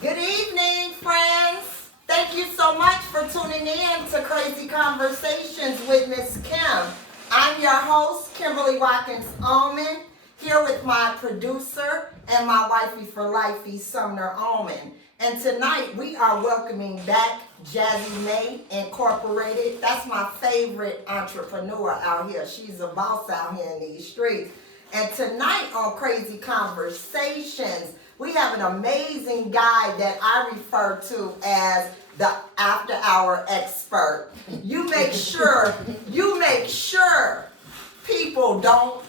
Good evening, friends. Thank you so much for tuning in to Crazy Conversations with Miss Kim. I'm your host, Kimberly Watkins Allman, here with my producer and my wifey for lifey, Sumner Allman. And tonight we are welcoming back Jazzi Mae Incorporated. That's my favorite entrepreneur out here. She's a boss out here in these streets. And tonight on Crazy Conversations, we have an amazing guy that I refer to as the after hour expert. You make sure people don't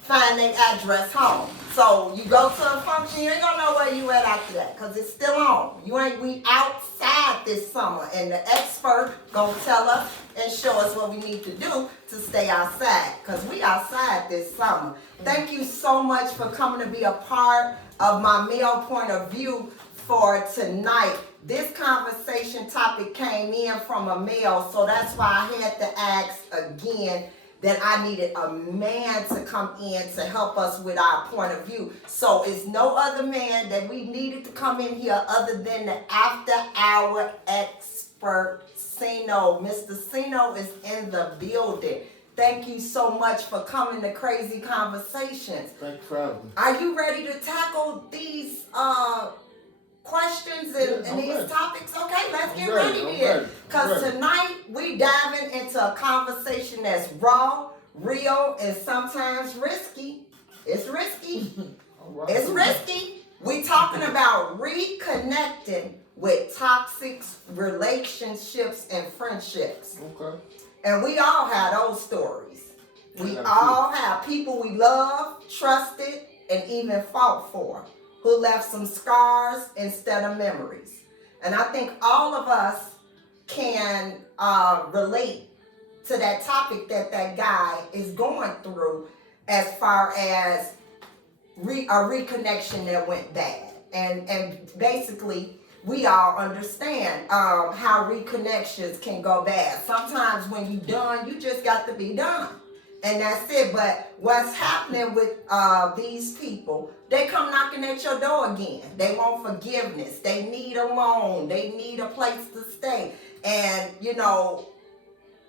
find their address home. So you go to a function, you ain't gonna know where you at after that, cause it's still on. We outside this summer, and the expert gonna tell us and show us what we need to do to stay outside, cause we outside this summer. Thank you so much for coming to be a part of my male point of view for tonight. This conversation topic came in from a male, so that's why I had to ask again that I needed a man to come in to help us with our point of view. So it's no other man that we needed to come in here other than the after hour expert, Sino. Mr. Sino is in the building. Thank you so much for coming to Crazy Conversations. Thank you for having me. Are you ready to tackle these questions and these ready. Topics? Okay, let's get ready, ready then. ready. Because tonight we diving into a conversation that's raw, real, and sometimes risky. It's risky. All right. It's risky. We talking about reconnecting with toxic relationships and friendships. Okay. And we all have those stories. We Yeah, all have people we love, trusted, and even fought for, who left some scars instead of memories. And I think all of us can relate to that topic that guy is going through as far as a reconnection that went bad. And basically, we all understand how reconnections can go bad. Sometimes when you're done, you just got to be done. And that's it. But what's happening with these people, they come knocking at your door again. They want forgiveness. They need a loan. They need a place to stay. And, you know,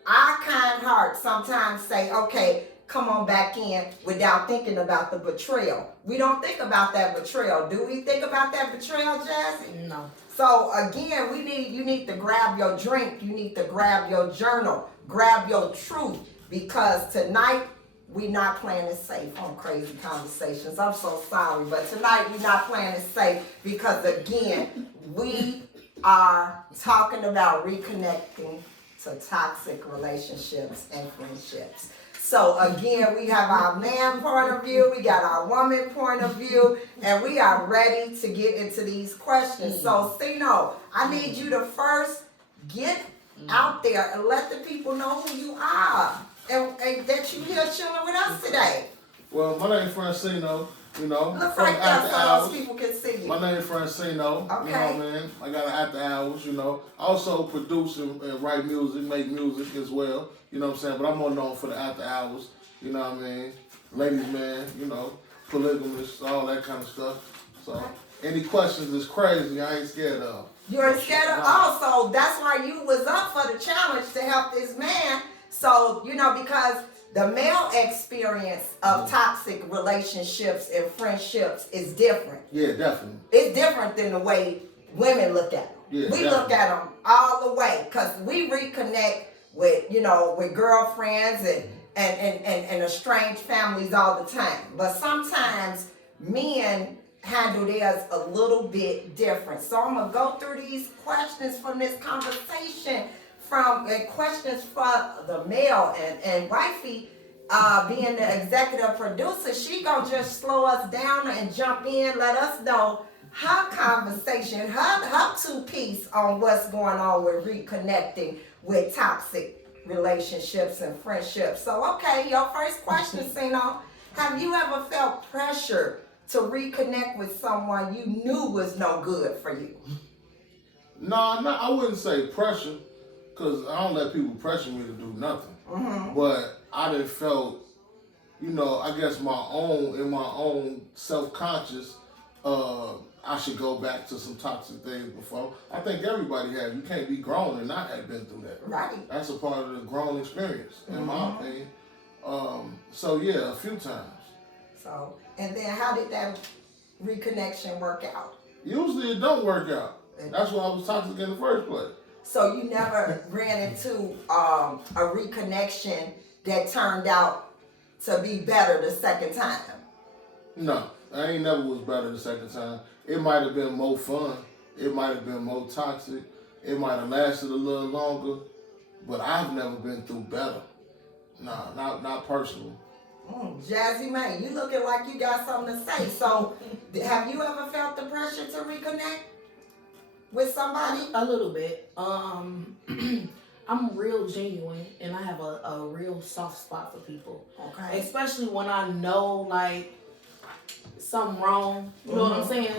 our kind heart sometimes say, okay, come on back in, without thinking about the betrayal. We don't think about that betrayal. Do we think about that betrayal, Jazzi? No. So again, you need to grab your drink. You need to grab your journal. Grab your truth. Because tonight, we're not playing it safe on Crazy Conversations. I'm so sorry, but tonight we're not playing it safe because, again, we are talking about reconnecting to toxic relationships and friendships. So, again, we have our man point of view, we got our woman point of view, and we are ready to get into these questions. So, Sino, I need you to first get out there and let the people know who you are. And that you here chilling with us today. Well, my name is Franceno, you know. Look from right there After so Hours. those people can see you. My name is Franceno, Okay. you know what I mean? I got an After Hours, you know. I also produce and write music, make music as well, you know what I'm saying? But I'm more known for the After Hours, you know what I mean? Ladies man, you know, polygamous, all that kind of stuff. So, any questions is crazy, I ain't scared of. You ain't scared of? Oh, so that's why you was up for the challenge to help this man. So, you know, because the male experience of toxic relationships and friendships is different. Yeah, definitely. It's different than the way women look at them. Yeah, we definitely. look at them all the way because we reconnect with, you know, with girlfriends and estranged families all the time. But sometimes men handle theirs a little bit different. So I'm going to go through these questions from this conversation from questions for the male and wifey being the executive producer. She gonna just slow us down and jump in, let us know her conversation, her two-piece on what's going on with reconnecting with toxic relationships and friendships. So, okay, your first question, Sino, have you ever felt pressure to reconnect with someone you knew was no good for you? No, I wouldn't say pressure, because I don't let people pressure me to do nothing. Mm-hmm. But I done felt, you know, I guess in my own self-conscious, I should go back to some toxic things before. I think everybody has. You can't be grown and not have been through that. Right. That's a part of the grown experience, in my opinion. So yeah, a few times. So, and then how did that reconnection work out? Usually it don't work out. That's why I was toxic in the first place. So you never ran into a reconnection that turned out to be better the second time? No, I ain't never was better the second time. It might have been more fun. It might have been more toxic. It might have lasted a little longer. But I've never been through better. Nah, not personally. Jazzi Mae, you looking like you got something to say. So, have you ever felt the pressure to reconnect with somebody? A little bit. I'm real genuine, and I have a real soft spot for people. Okay. Especially when I know like something wrong. You know what I'm saying?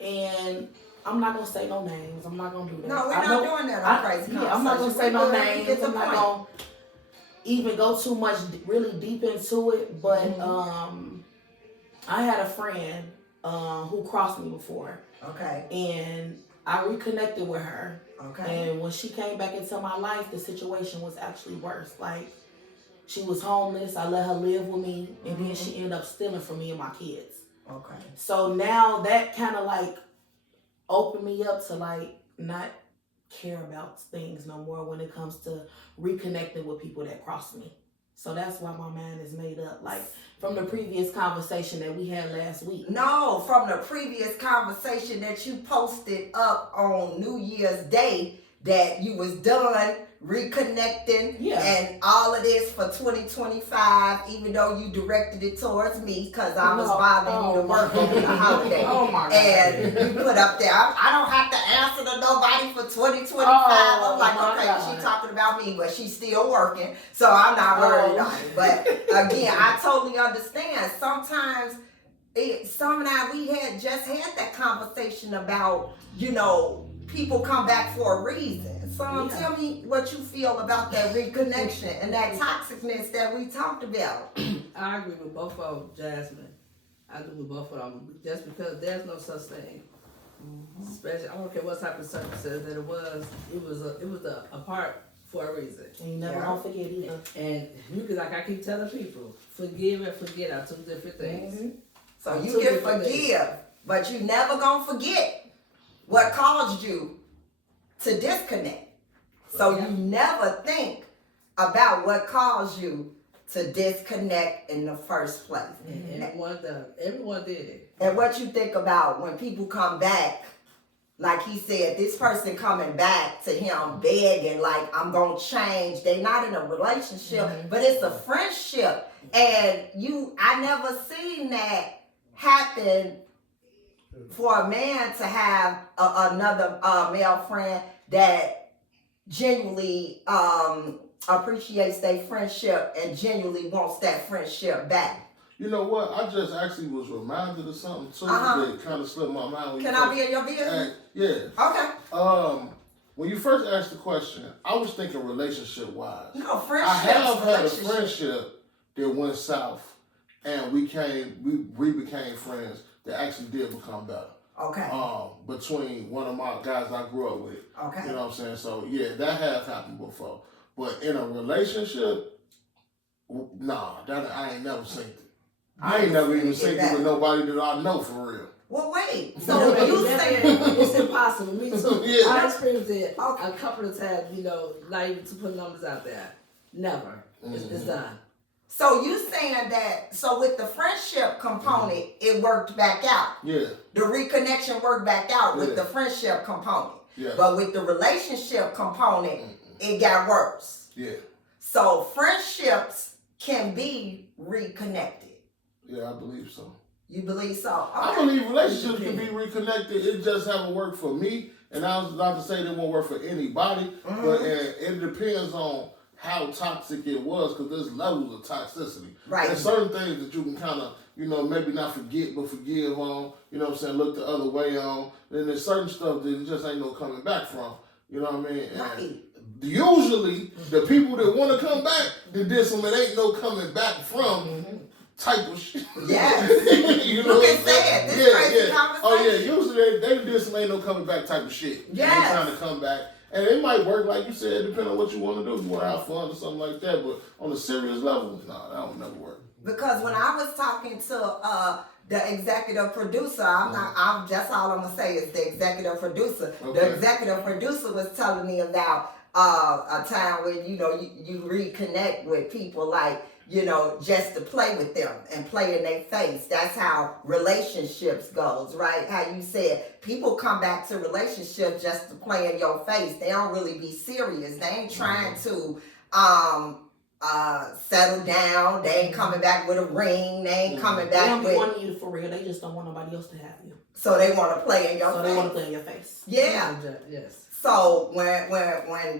And I'm not gonna say no names. I'm not gonna do that. No, we're not doing that on Crazy Yeah, I'm not gonna say no Conversation. names. I'm not gonna even go too much really deep into it. But I had a friend who crossed me before. Okay. And I reconnected with her. Okay. And when she came back into my life, the situation was actually worse. Like, she was homeless. I let her live with me. And then she ended up stealing from me and my kids. Okay. So now that kind of like opened me up to like not care about things no more when it comes to reconnecting with people that cross me. So that's why my mind is made up. Like from the previous conversation that we had last week. No, from the previous conversation that you posted up on New Year's Day that you was done reconnecting and all of this for 2025, even though you directed it towards me because I was bothering you to work over the holiday. Oh my God. And you put up there, I don't have to answer to nobody for 2025. I'm like, okay, God. she's talking about me, but she's still working, so I'm not worried on it. But again, I totally understand. Sometimes we had just had that conversation about, people come back for a reason. So tell me what you feel about that reconnection and that toxicness that we talked about. I agree with both of them, Jasmine. I agree with both of them. Just because there's no such thing. Especially, I don't care what type of circumstance that it was a part for a reason. And you never gonna forget either. And you can, like I keep telling people, forgive and forget are two different things. So you can forgive, but you never gonna forget what caused you to disconnect. So you never think about what caused you to disconnect in the first place. And everyone did it. And what you think about when people come back, like he said, this person coming back to him begging, like, I'm gonna change. They not in a relationship, but it's a friendship. And I never seen that happen for a man to have another male friend that genuinely appreciates their friendship and genuinely wants that friendship back. You know what? I just actually was reminded of something too that kind of slipped my mind. Can I be in your business? Yeah. Okay. When you first asked the question, I was thinking relationship wise. No, friendship. I have had a friendship that went south, and we became friends that actually did become better. Okay. Between one of my guys I grew up with. Okay. You know what I'm saying? So yeah, that has happened before. But in a relationship, nah, that I ain't never seen it. I ain't never even seen it with nobody that I know for real. Well, wait. So you saying it's impossible? Me too. Yeah. I experienced it a couple of times. Not even to put numbers out there. Never. It's done. So you saying that, so with the friendship component, it worked back out. Yeah. The reconnection worked back out with the friendship component. Yeah. But with the relationship component, it got worse. Yeah. So friendships can be reconnected. Yeah, I believe so. You believe so? Okay. I believe relationships can be reconnected. It just haven't worked for me. And I was about to say it won't work for anybody. But it depends on how toxic it was, because there's levels of toxicity. Right. There's certain things that you can kind of, maybe not forget, but forgive on, look the other way on. Then there's certain stuff that just ain't no coming back from. You know what I mean? Right. And usually, the people that want to come back, that did some, it ain't no coming back from, type of shit. Yes. You know You what can I'm say saying? it. This crazy Oh yeah, conversation. usually they did some ain't no coming back type of shit. Yes. And they trying to come back. And it might work, like you said, depending on what you want to do. If you want to have fun or something like that. But on a serious level, no, that would never work. Because when I was talking to the executive producer, that's all I'm gonna say is the executive producer. Okay. The executive producer was telling me about a time when you reconnect with people, like just to play with them and play in their face. That's how relationships goes, right? How you said people come back to relationships just to play in your face. They don't really be serious. They ain't trying to settle down. They ain't coming back with a ring. They ain't coming They don't back be with. wanting you for real. They just don't want nobody else to have you. So they want to play in your So face. they want to play in your face. Yeah. Yes. So when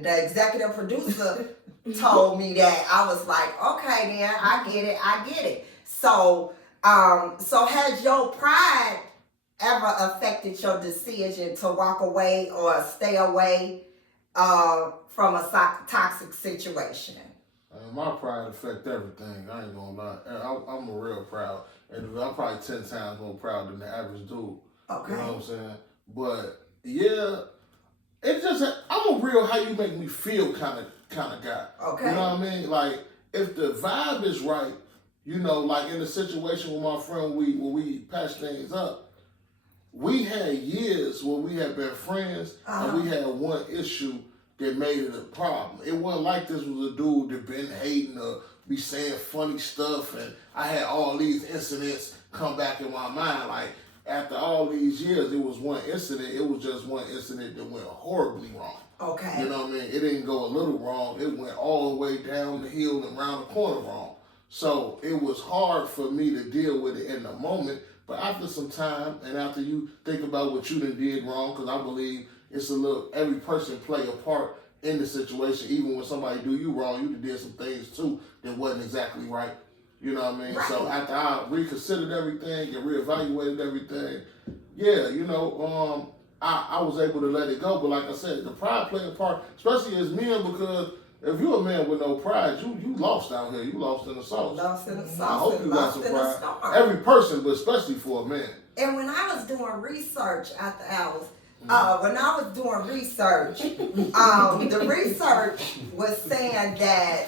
the executive producer told me that, I was like, okay, then I get it. So has your pride ever affected your decision to walk away or stay away from a toxic situation? My pride affect everything. I ain't gonna lie. I'm a real proud, and I'm probably 10 times more proud than the average dude. Okay. You know what I'm saying? But yeah, it's just I'm a real how you make me feel kind of guy. Okay. You know what I mean? Like if the vibe is right, like in the situation with my friend, when we patched things up, we had years where we had been friends, and we had one issue that made it a problem. It wasn't like this was a dude that been hating or be saying funny stuff, and I had all these incidents come back in my mind. Like after all these years, it was one incident. It was just one incident that went horribly wrong. Okay. You know what I mean? It didn't go a little wrong. It went all the way down the hill and around the corner wrong. So it was hard for me to deal with it in the moment. But after some time, and after you think about what you done did wrong, because I believe every person play a part in the situation. Even when somebody do you wrong, you did some things too that wasn't exactly right. You know what I mean? Right. So after I reconsidered everything and reevaluated everything, yeah, I was able to let it go. But like I said, the pride played a part, especially as men, because if you're a man with no pride, you lost out here. You lost in the sauce. Lost in the sauce. I hope you got some in the pride. storm. Every person, but especially for a man. And when I was doing research after hours, when I was doing research, the research was saying that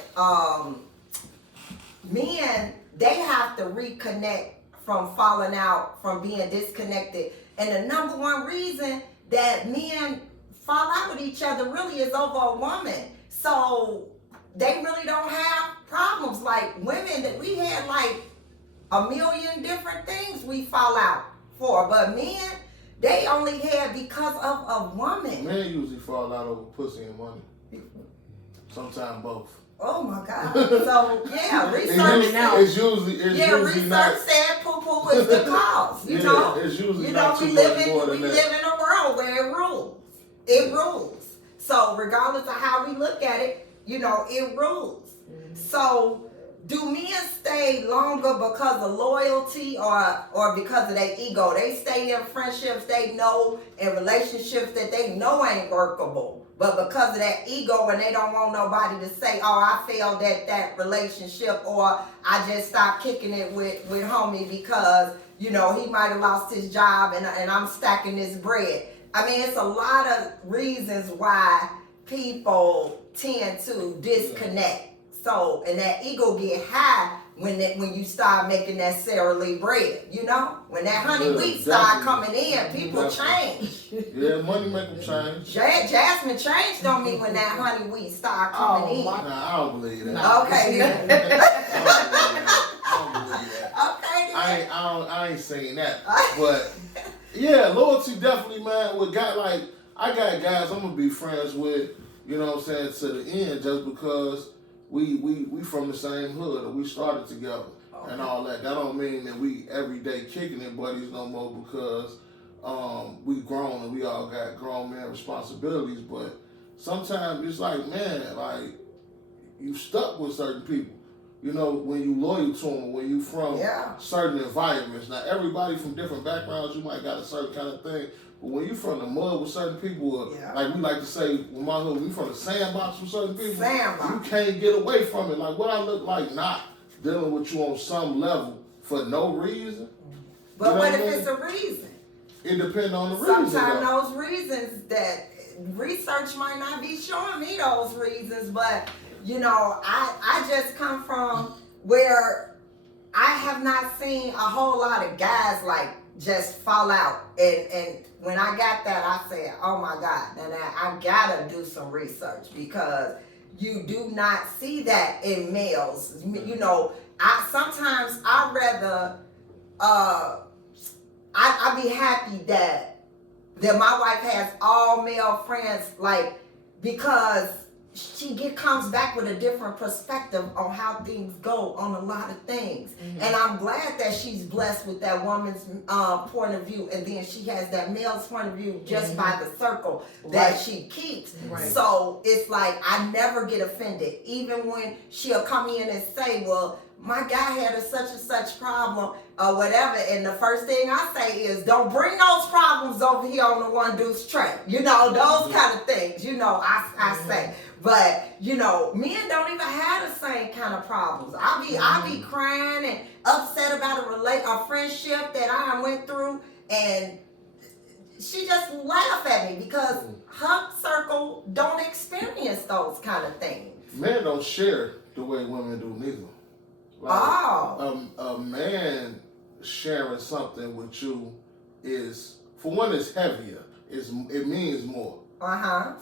men, they have to reconnect from falling out, from being disconnected. And the number one reason that men fall out with each other really is over a woman. So they really don't have problems like women. That we had like a million different things we fall out for, but men, they only had because of a woman. Men usually fall out over pussy and money. Sometimes both. Oh my God. So yeah, research It's usually research not. said poo-poo is the cause. You Yeah, know, it's usually not too we much live more than in that. a world where it rules. It rules. So regardless of how we look at it, it rules. So do men stay longer because of loyalty or because of their ego? They stay in friendships they know and relationships that they know ain't workable. But because of that ego, and they don't want nobody to say, oh, I failed at that relationship, or I just stopped kicking it with homie because, he might have lost his job and I'm stacking this bread. I mean, it's a lot of reasons why people tend to disconnect. So, and that ego get high when you start making that Sara Lee bread, when that honey wheat start coming in, people change. Yeah, money make them change. Jasmine changed on me when that honey wheat start coming in. Nah, I don't believe that. Okay, then. I don't believe that. Okay, then. I ain't saying that. But yeah, loyalty definitely, man. I got guys I'm gonna be friends with, to the end, just because we from the same hood, or we started together and all that. That don't mean that we every day kicking it buddies no more, because we grown and we all got grown man responsibilities. But sometimes it's like, man, like you stuck with certain people. When you loyal to them, when you from certain environments. Now, everybody from different backgrounds, you might got a certain kind of thing. But when you from the mud with certain people, like we like to say, with my hood, we from the sandbox with certain people, you can't get away from it. Like what I look like not dealing with you on some level, for no reason. But You know what what if I mean? it's a reason? It depends on the reason. Sometimes though. those reasons that research might not be showing me those reasons, but you know, I just come from where I have not seen a whole lot of guys like just fall out. And when I got that, I said, oh my God, and I gotta do some research because you do not see that in males. You know, sometimes I'd rather I'd be happy that my wife has all male friends, like, because she comes back with a different perspective on how things go on a lot of things. Mm-hmm. And I'm glad that she's blessed with that woman's point of view, and then she has that male's point of view just by the circle that she keeps. Right. So it's like I never get offended, even when she'll come in and say, well, my guy had a such and such problem or whatever, and the first thing I say is, don't bring those problems over here on the one deuce tray. You know, those kind of things, you know, I say. But, you know, men don't even have the same kind of problems. I be crying and upset about a friendship that I went through, and she just laugh at me because her circle don't experience those kind of things. Men don't share the way women do neither. Like, a man sharing something with you is, for one, it's heavier. It means more.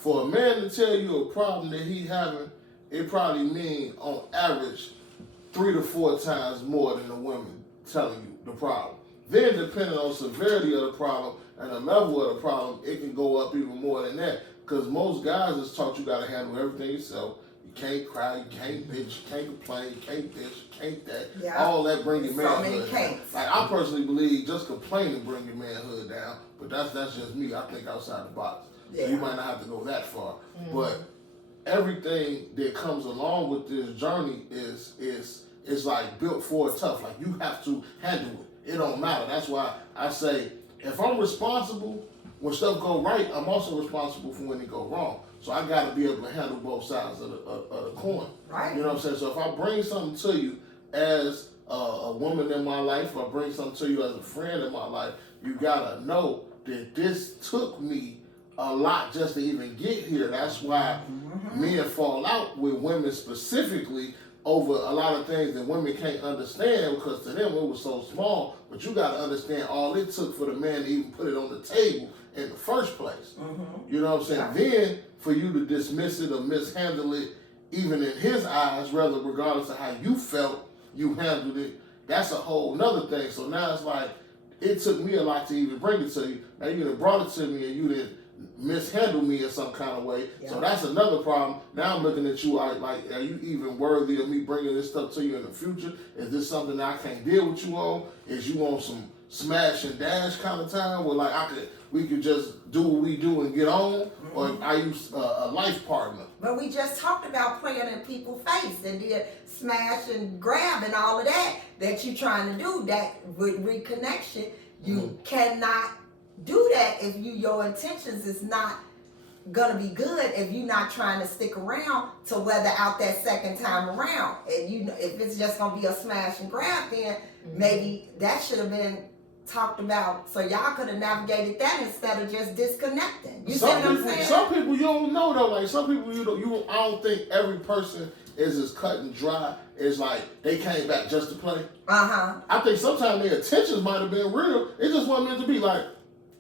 For a man to tell you a problem that he having, it probably means on average 3 to 4 times more than a woman telling you the problem. Then, depending on severity of the problem and the level of the problem, it can go up even more than that. Because most guys is taught you got to handle everything yourself. You can't cry, you can't bitch, you can't complain, you can't this, you can't that. Yeah. All that bring your manhood down. Like, I personally believe just complaining bring your manhood down, but that's just me. I think outside the box. Yeah. So you might not have to go that far. But everything that comes along with this journey is like built for it tough. Like, you have to handle it. It don't matter. That's why I say, if I'm responsible when stuff go right, I'm also responsible for when it go wrong. So I got to be able to handle both sides of the coin. Right. You know what I'm saying? So if I bring something to you as a woman in my life, or I bring something to you as a friend in my life, you got to know that this took me a lot just to even get here. That's why men fall out with women specifically over a lot of things that women can't understand, because to them it was so small. But you got to understand all it took for the man to even put it on the table in the first place. You know what I'm saying? Yeah. Then for you to dismiss it or mishandle it, even in his eyes, regardless of how you felt you handled it, that's a whole nother thing. So now it's like, it took me a lot to even bring it to you. Now you done brought it to me and you didn't mishandle me in some kind of way. Yeah. So that's another problem. Now I'm looking at you like, are you even worthy of me bringing this stuff to you in the future? Is this something that I can't deal with you on? Is you on some smash and dash kind of time where like we could just do what we do and get on? Or are you a life partner? But we just talked about playing in people's face and then smash and grab and all of that you trying to do. That with reconnection, you cannot do that if your intentions is not gonna be good, if you're not trying to stick around to weather out that second time around. And you know, if it's just gonna be a smash and grab, then maybe that should have been talked about, so y'all could have navigated that instead of just disconnecting. You see what I'm saying? Some people you don't know though. Like some people I don't think every person is as cut and dry as like they came back just to play. I think sometimes their intentions might have been real. It just wasn't meant to be. Like,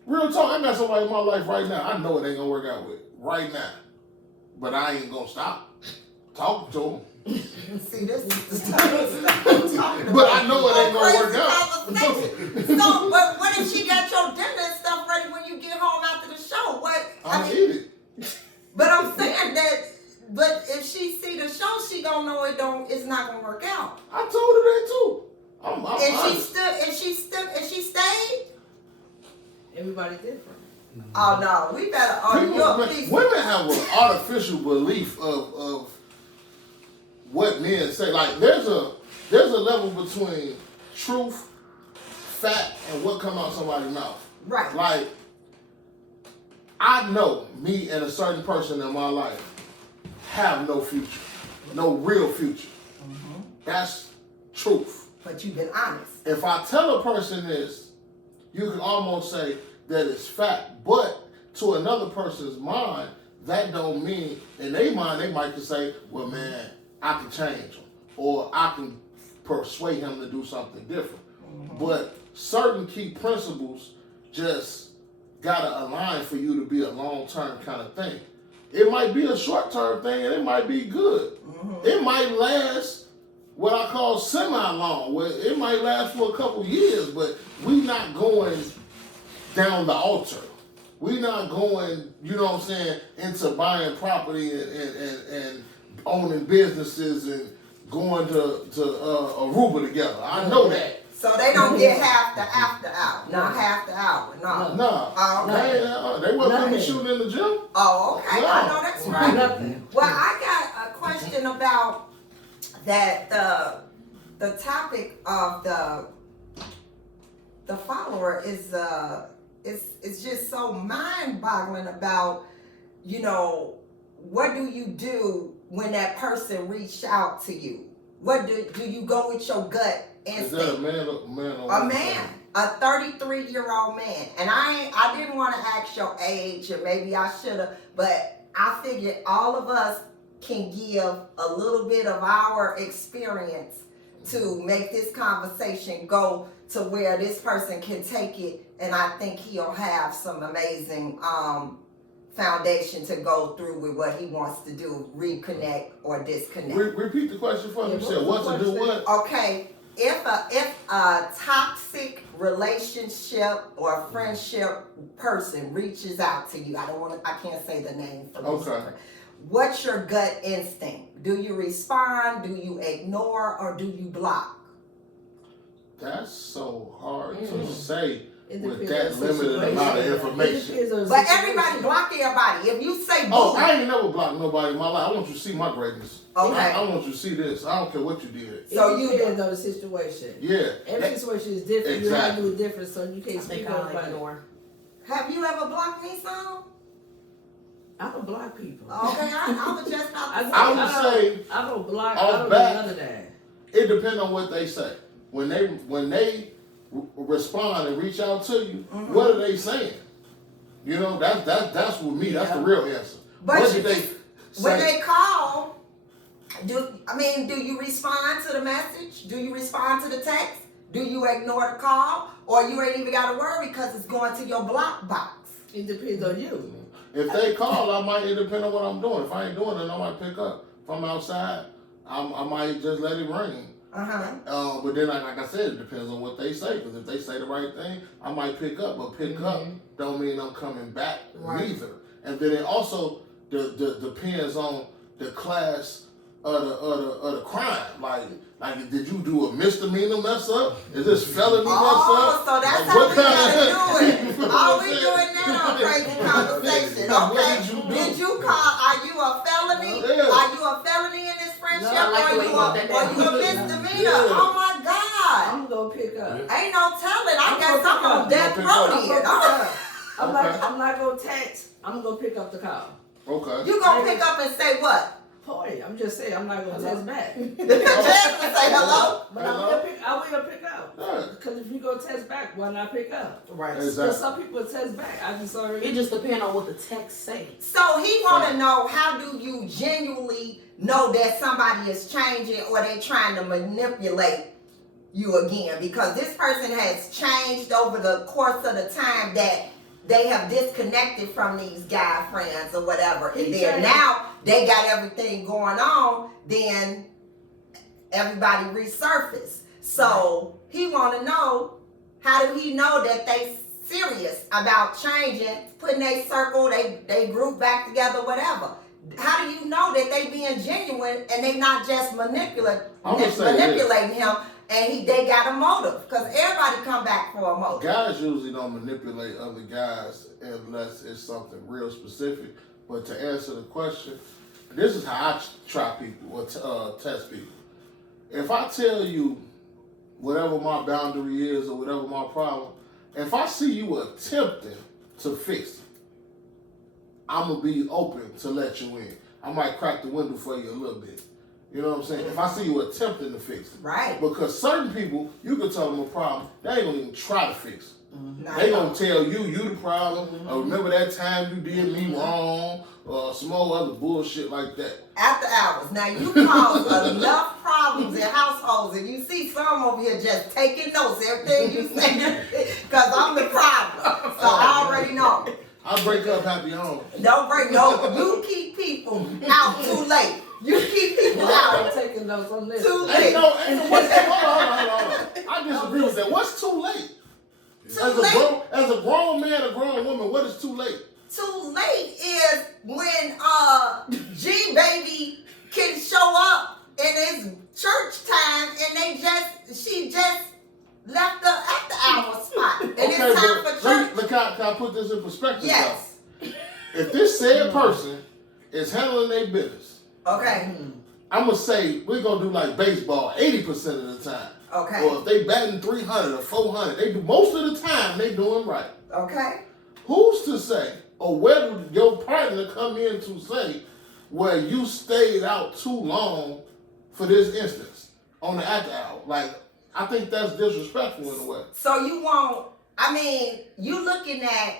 real talk, I got somebody in my life right now I know it ain't gonna work out with right now, but I ain't gonna stop talking to them. See, this is the time. But I know it ain't gonna work out. So, but what if she got your dinner and stuff ready when you get home after the show? What? I mean, eat it. But I'm saying that. But if she see the show, she gonna know it's not gonna work out. I told her that too. And she stayed. Everybody different. Oh no, we better. Women have an artificial belief of what men say. Like there's a level between truth, fact, and what come out somebody's mouth. Right. Like I know me and a certain person in my life have no future, no real future. That's truth. but you've been honest. If I tell a person this, you can almost say that it's fact, but to another person's mind, that don't mean, in their mind, they might just say, well, man, I can change him, or I can persuade him to do something different. But certain key principles just gotta align for you to be a long-term kind of thing. It might be a short-term thing, and it might be good. It might last what I call semi-long, where it might last for a couple years, but we not going down the altar. We not going, you know what I'm saying, into buying property and owning businesses and going to Aruba together. I know that. So they don't get half the after hour, not half the hour, no. No. Oh, okay. They wasn't me shooting in the gym. Oh, okay. No. I know that's right. Nothing. Well, I got a question about that. The topic of the follower is it's just so mind-boggling about, you know, what do you do when that person reached out to you? What do you go with your gut instinct? Is that a man or A man, a 33-year-old man. And I didn't want to ask your age, and maybe I should have, but I figured all of us can give a little bit of our experience to make this conversation go to where this person can take it, and I think he'll have some amazing foundation to go through with what he wants to do, reconnect or disconnect. Repeat the question for me. You said what to do what? Okay, if a toxic relationship or friendship person reaches out to you, I can't say the name for this. Okay. What's your gut instinct? Do you respond? Do you ignore? Or do you block? That's so hard to say It with depends that on the limited situation. amount of It information. depends on the But situation. everybody block everybody. If you say boo, Oh, I ain't never blocked nobody in my life. I want you to see my greatness. okay. I want you to see this. I don't care what you did. So It you depends on the situation. Yeah. Every situation is different. You Exactly. have to do it different, so you I can't speak think on I'll everybody. ignore. Have you ever blocked me, son? I don't block people. Okay, I was just about to say. I would say I don't block. off I don't back. do none of that. it depends on what they say. When they respond and reach out to you, what are they saying? You know, that's with me. That's the real answer. But what did they when say? they call, do you respond to the message? Do you respond to the text? Do you ignore the call? Or you ain't even got to worry because it's going to your block box? It depends on you. If they call, it depend on what I'm doing. If I ain't doing it, I might pick up. If I'm outside, I might just let it ring. But then, like I said, it depends on what they say. Because if they say the right thing, I might pick up. But pick up don't mean I'm coming back neither. And then it also depends on the class of the crime. Like, did you do a misdemeanor mess up? Is this felony mess up? So that's Like, how what we gotta kind do of- it. You know All what we I'm saying? doing now on Crazy Conversation. What Okay. did you do? Did you call? Are you a felony? Yeah. Are you a felony in this friendship? No, I like the way you want that or you a down. misdemeanor? Yeah. Oh my God. I'm gonna pick up. Ain't no telling. I I'm guess gonna I'm pick on up. death I'm row gonna here. I'm not gonna text. I'm gonna pick up the call. Okay. You gonna pick up and say what? Point. I'm just saying I'm not gonna text back. Jasmine say hello. But Hello? I will pick up. Yeah. Because if you go text back, why not pick up? Right. Exactly. Because some people text back. I just already. It just depends on what the text say. So he want to know, how do you genuinely know that somebody is changing or they trying to manipulate you again? Because this person has changed over the course of the time that they have disconnected from these guy friends or whatever. And then now they got everything going on, then everybody resurfaced. So he want to know, how do he know that they serious about changing, putting their circle, they group back together, whatever? How do you know that they being genuine and they not just manipulating him and they got a motive? Because everybody come back for a motive. Guys usually don't manipulate other guys unless it's something real specific. But to answer the question, this is how I try people or test people. If I tell you whatever my boundary is or whatever my problem, if I see you attempting to fix it, I'm going to be open to let you in. I might crack the window for you a little bit. You know what I'm saying? If I see you attempting to fix it. Right. Because certain people, you can tell them a problem, they ain't gonna even try to fix it. Not They at all. gonna tell you the problem, or remember that time you did me wrong, or some more other bullshit like that. After hours. Now you cause enough problems in households, and you see some over here just taking notes, everything you say, because I'm the problem. So I already know. I break up happy home. Don't break no. You keep people out too late. You keep people I'm out taking notes on this. too Ain't late. no, hold on. I disagree with that. What's too late? Too late. As a grown man, a grown woman, what is too late? Too late is when G baby can show up and it's church time and she just left the after hour spot and it's time for church. Can I put this in perspective? Yes. If this said person is handling their business, Okay. I'm gonna say we're gonna do like baseball 80% of the time. Okay. Or if they batting 300 or 400, they do most of the time they doing right. Okay. Who's to say, or where do your partner come in to say where you stayed out too long for this instance on the after hour? Like, I think that's disrespectful in a way. So you looking at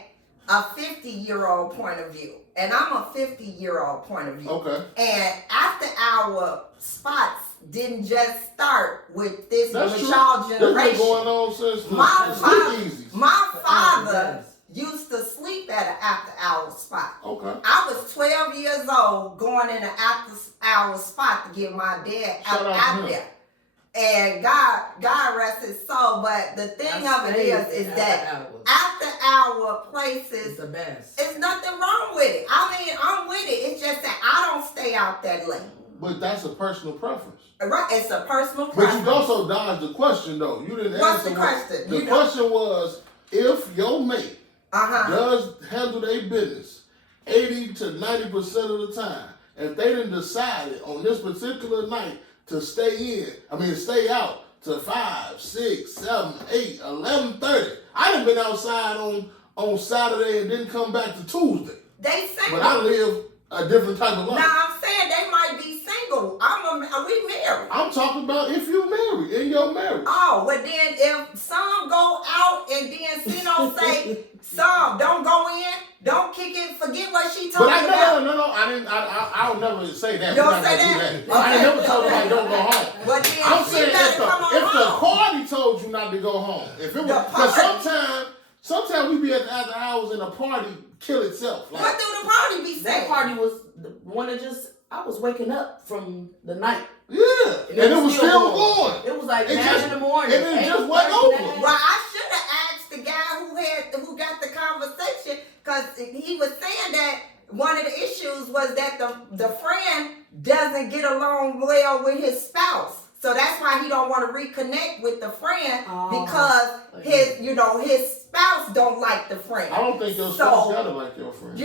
a 50-year-old point of view, and I'm a 50-year-old point of view. Okay. And after hour spots didn't just start with this That's with true. y'all That's generation. been going on since My my father used to sleep at an after hour spot. Okay. I was 12 years old going in an after hour spot to get my dad Shout out out to him. there. And God rest his soul. But the thing of it is that after hour places, It's the best. it's nothing wrong with it. I mean, I'm with it. It's just that I don't stay out that late. But that's a personal preference. Right? It's a personal But preference. you also dodged the question though. You didn't What's answer the question? The question was, if your mate does handle their business 80 to 90% of the time, if they done decided on this particular night to stay out to 5, 6, 7, 8, 11:30. I done been outside on Saturday and didn't come back to Tuesday. They single. But I live a different type of life. Now I'm saying they might be single. We married. I'm talking about if you married, in your marriage. Oh, well then if some go out and then say some don't go in, don't kick it, forget what she told But you about. no, I didn't. I'll never say that. You don't We're not say gonna do that? that. I ain't never told nobody don't go home. Well then I'm she saying better come on if the home. party told you not to go home, if it was, The because party. sometimes we be at the after hours and the party kill itself. Like, What do the party be That saying? party was the one that I was waking up from the night. yeah, and it was still going. It was like It 9 just- in the morning. and it just 8:30, wasn't over. 9. Well, I should have asked the guy who got the conversation, because he was saying that one of the issues was that the friend doesn't get along well with his spouse. So that's why he don't want to reconnect with the friend, because his spouse don't like the friend. I don't think your spouse gotta like your friend.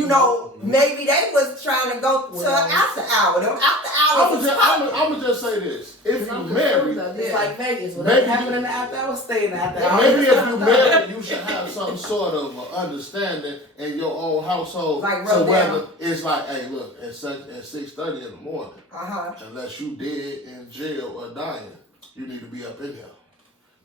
Maybe they was trying to go to an after hour. Them after hours. I'm gonna just say this: if you married, It's like Vegas. Maybe Whatever happened in the after hour, stay in the after hour. maybe if you married, you should have some sort of understanding in your own household. Like so rub whether down. it's like, hey, look, at 6:30 in the morning, unless you dead in jail or dying, you need to be up in here.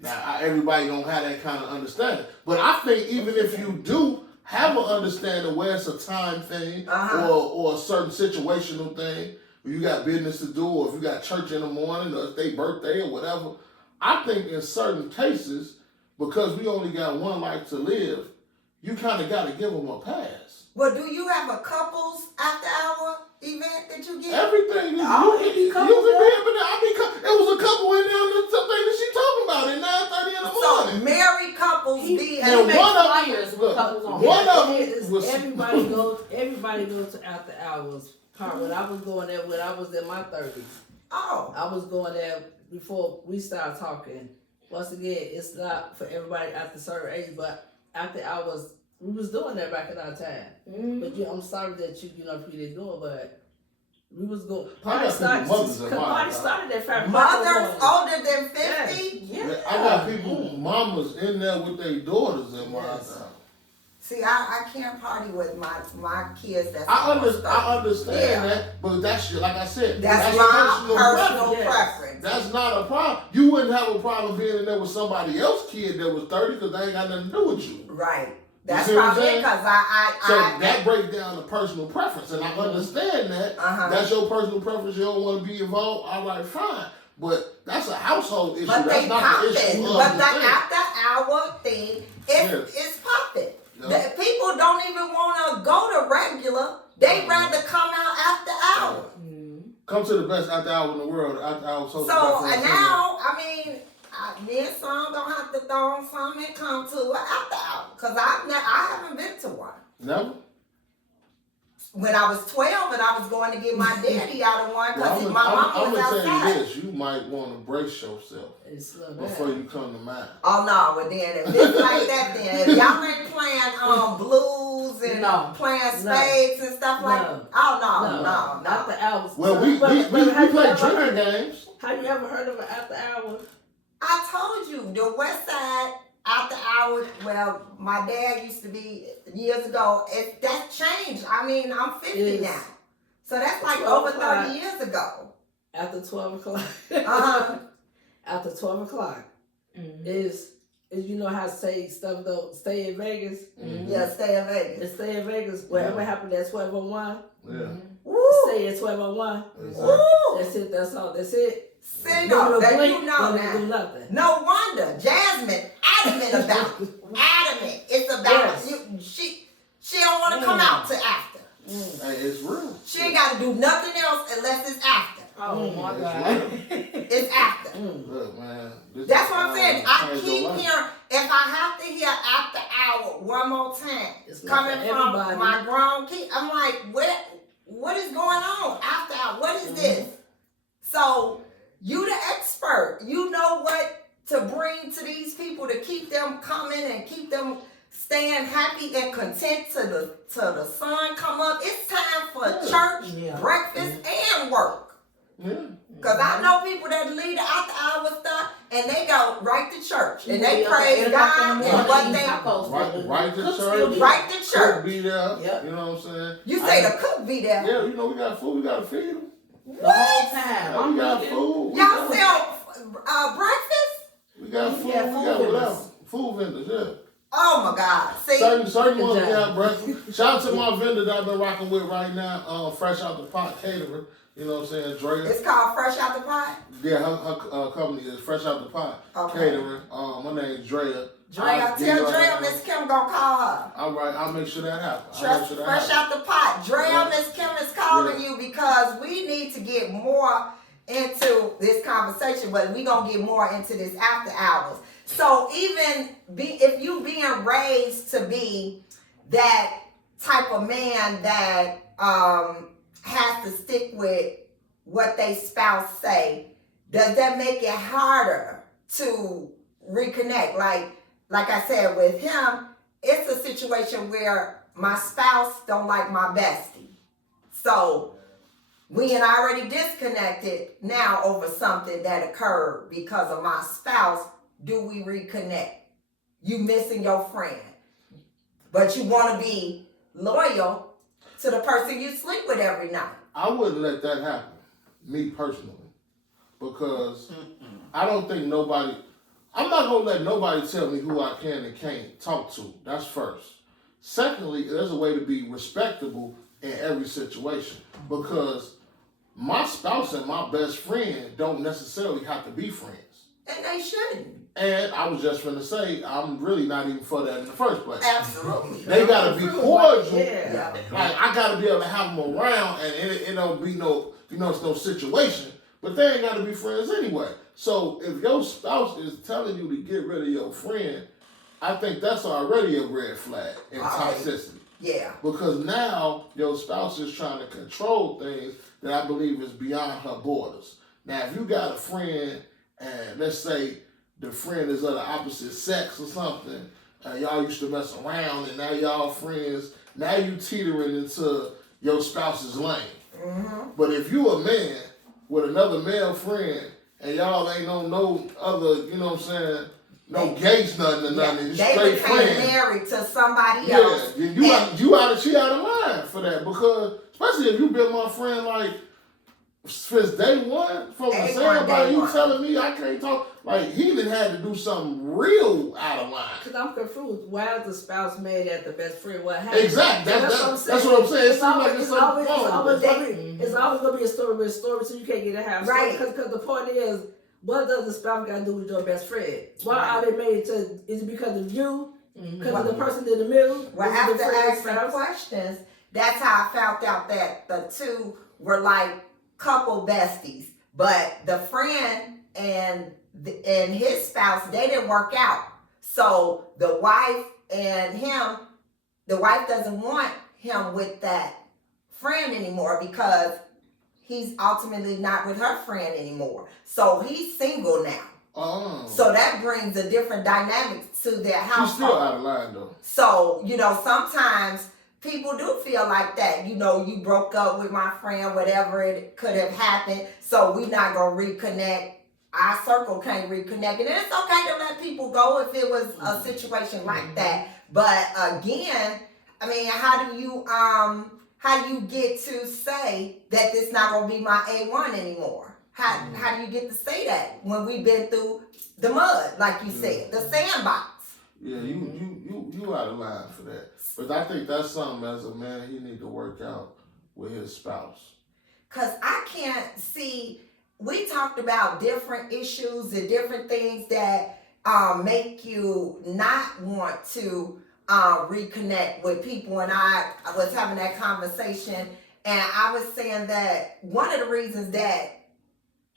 Now, everybody don't have that kind of understanding, but I think even if you do have an understanding where it's a time thing or a certain situational thing, where you got business to do, or if you got church in the morning, or it's their birthday or whatever, I think in certain cases, because we only got one life to live, you kind of got to give them a pass. Well, do you have a couples after hour event that you get? Everything is Oh, you it be can couples, be able to. It was a couple in there on the thing that she talking about at 9:30 in the So morning. married couples He be and makes one of flyers them, with couples on one it. of them was Everybody goes to after hours. When I was going there, when I was in my 30s, I was going there before we started talking. Once again, it's not for everybody after a certain age, but after hours, we was doing that back in our time. But I'm sorry that you didn't do it, but we was going. Party started at 5 mothers older than 50. Yeah. I got people, mamas in there with their daughters in my house. See, I can't party with my kids. That's I almost 30. understand Yeah. that, but that's like I said. That's your my personal Yes. preference. That's not a problem. You wouldn't have a problem being in there with somebody else's kid that was 30 because they ain't got nothing to do with you. Right. That's see what I'm probably saying? because So I that breaks down the personal preference, and I understand that. That's your personal preference. You don't want to be involved. All right, fine. But that's a household issue. But That's they not the issue popping. of But the the thing. after hour thing, it's popping. Yeah. The people don't even want to go to regular. They rather come out after hour. Come to the best after hour in the world. After hour social So Franceno. now, I mean, me and son gonna have to throw on something and come to an after hour because I haven't been to one. Never. When I was 12 and I was going to get my daddy out of one because Well, my mama I'm was gonna tell outside. you this: you might want to brace yourself And slow down. before you come to mine. Oh no, well then if it's like that then if y'all ain't playing blues and No. playing spades and stuff like No. no. Not the hours. Well, we have play you ever drinking heard- games. Have you ever heard of an after hour? I told you the West Side after hours. Well, my dad used to be years ago. That's changed. I mean, I'm 50 Yes. now, so that's like 12 over 30 o'clock. years ago. After 12 o'clock. After 12 o'clock is you know how to say stuff don't stay in Vegas. Yeah, stay in Vegas. And stay in Vegas. Whatever happened at 12:01. Yeah. Woo! Stay at 12:01. Woo! That's it. That's all. That's it. See, no, that blink, you know don't do now. nothing. No wonder Jasmine adamant about it. Adamant. It's about Yes. you. She don't want to come out till after. Hey, it's real. She ain't got to do nothing else unless it's after. Oh my It's God. real. It's after. Look, man. That's what I'm saying. I Change keep your life. hearing, if I have to hear after hour one more time, It's not coming for from everybody. my grown kid, I'm like, what is going on after hour? What is this? So you the expert. You know what to bring to these people to keep them coming and keep them staying happy and content till the sun come up. It's time for church, breakfast, and work. Yeah. Because I know people that leave the after hour stuff and they go right to church and they Yeah, praise 8 o'clock in God the and morning, what eat they tacos. Right to Cook church. still be right to Cook church. be there. Yep. You know what I'm saying? You say the cook be there. Yeah, you know we got food. We got to feed them. The whole time. Yeah, we got food. Y'all sell breakfast? We got food. Yeah, We food got vendors. whatever. Food vendors. Yeah. Oh my God. See? Certain ones we job. have breakfast. Shout out to my vendor that I've been rocking with right now. Fresh Out the Pot Caterer. You know what I'm saying? Drea. It's called Fresh Out the Pot? Yeah, her company is Fresh Out the Pot Okay. Catering. My name's Drea. Drea, tell Drea Miss Kim gonna call her. All right, I'll make sure that happens. Fresh Out the Pot. Drea, Yeah. Miss Kim is calling Yeah. you because we need to get more into this conversation, but we gonna get more into this after hours. So even if you being raised to be that type of man that has to stick with what they spouse say, does that make it harder to reconnect? Like I said, with him, it's a situation where my spouse don't like my bestie. So we had already disconnected now over something that occurred because of my spouse. Do we reconnect? You missing your friend, but you want to be loyal to the person you sleep with every night. I wouldn't let that happen, me personally, because I don't think nobody. I'm not gonna let nobody tell me who I can and can't talk to. That's first. Secondly, there's a way to be respectable in every situation because my spouse and my best friend don't necessarily have to be friends. And they shouldn't. And I was just gonna say, I'm really not even for that in the first place. Absolutely. They gotta be cordial. Yeah. Like I gotta be able to have them around, and it don't be no, it's no situation. But they ain't gotta be friends anyway. So if your spouse is telling you to get rid of your friend, I think that's already a red flag in toxicity. Yeah. Because now your spouse is trying to control things that I believe is beyond her borders. Now, if you got a friend, and let's say the friend is of the opposite sex or something, y'all used to mess around, and now y'all friends, now you teetering into your spouse's lane. Mm-hmm. But if you a man with another male friend, and y'all ain't on no other, you know what I'm saying, no gates, nothing or nothing. It's They straight became friends. married to somebody Yeah, else. she out of line for that, because especially if you been my friend like since day one, from the saying about you telling me I can't talk, like he done had to do something real out of line. Cause I'm confused. Why is the spouse mad at the best friend? What happened? Exactly. That's what I'm saying. It's always gonna be a story with a story, so you can't get a half story. Right. Because the point is, what does the spouse got to do with your best friend? Why are they made to? Is it because of you? Because of the person in the middle? Well, after asking questions, that's how I found out that the two were like couple besties, but the friend and his spouse, they didn't work out. So the wife and him, the wife doesn't want him with that friend anymore because he's ultimately not with her friend anymore. So he's single now. Oh. So that brings a different dynamic to their household. She's still out of line though. So, sometimes people do feel like that. You broke up with my friend, whatever it could have happened, so we not going to reconnect. Our circle can't reconnect. And it's okay to let people go if it was a situation like that. But again, I mean, how do you get to say that this not going to be my A1 anymore? How do you get to say that when we've been through the mud, like you said, the sandbox? Yeah, you out of line for that. But I think that's something as a man he need to work out with his spouse. Cause I can't see. We talked about different issues and different things that make you not want to reconnect with people. And I was having that conversation, and I was saying that one of the reasons that